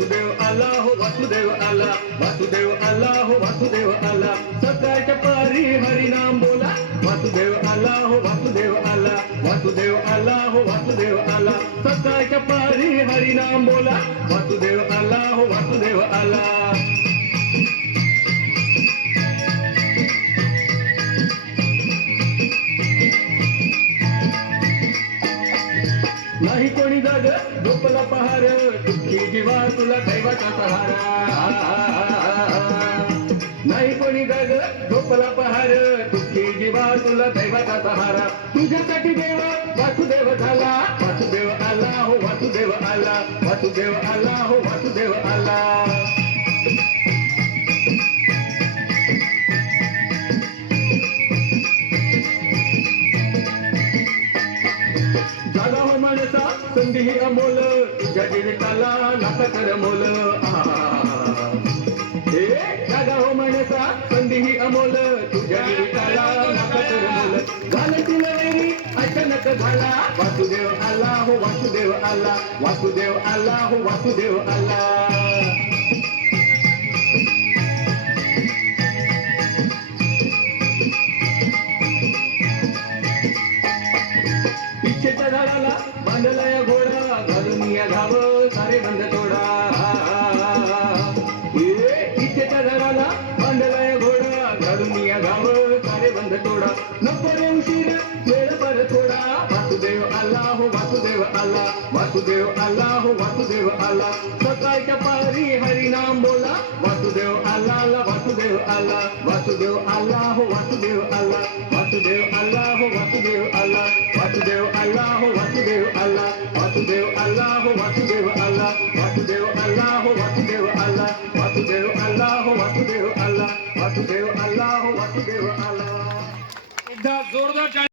वासुदेव आला हो वासुदेव आला वासुदेव आला हो वासुदेव आला सकाळच्या पारी हरिनाम बोला वासुदेव आला हो वासुदेव आला वासुदेव आला हो वासुदेव आला सकाळच्या पारी हरिनाम बोला वासुदेव आला हो वासुदेव आला नाही कोणी जाग झोपला पहार दुःखी जीवा तुला दैवाचा सहारा नाही कोणी जाग झोपला पहार दुःखी जीवा तुला दैवाचा सहारा तुझ्यासाठी देव वासुदेव झाला वासुदेव आला हो वासुदेव आला वासुदेव आला हो वासुदेव आला जागा हो माणसा संधी ही अमोल तुझ्या जीविताला नाका कर मोल हे जागा हो माणसा संधी ही अमोल तुझ्या जीविताला नाका कर मोल झालं तिला वेरी अचानक झाला वासुदेव आला हो वासुदेव आला वासुदेव आला हो वासुदेव आला इच्छेच्या झाडाला बांधलाय घोडा घालून या घाव सारे बंद तोडा इच्छेच्या झाडाला बांधलाय घोडा घालून या घाव सारे बंद तोडा नको रे उशीर वेळ पर थोडा वासुदेव आला हो वासुदेव आला वासुदेव आला हो वासुदेव आला सकाळच्या पारी हरिनाम बोला वासुदेव आला वासुदेव आला वासुदेव आला हो वासुदेव आला वासुदेव आला हो वासुदेव आला वासुदेव आला हो वासुदेव आला वासुदेव आला हो वासुदेव आला वासुदेव आला हो वासुदेव आला वासुदेव आला हो वासुदेव आला वासुदेव आला हो वासुदेव आला एकदा जोरदार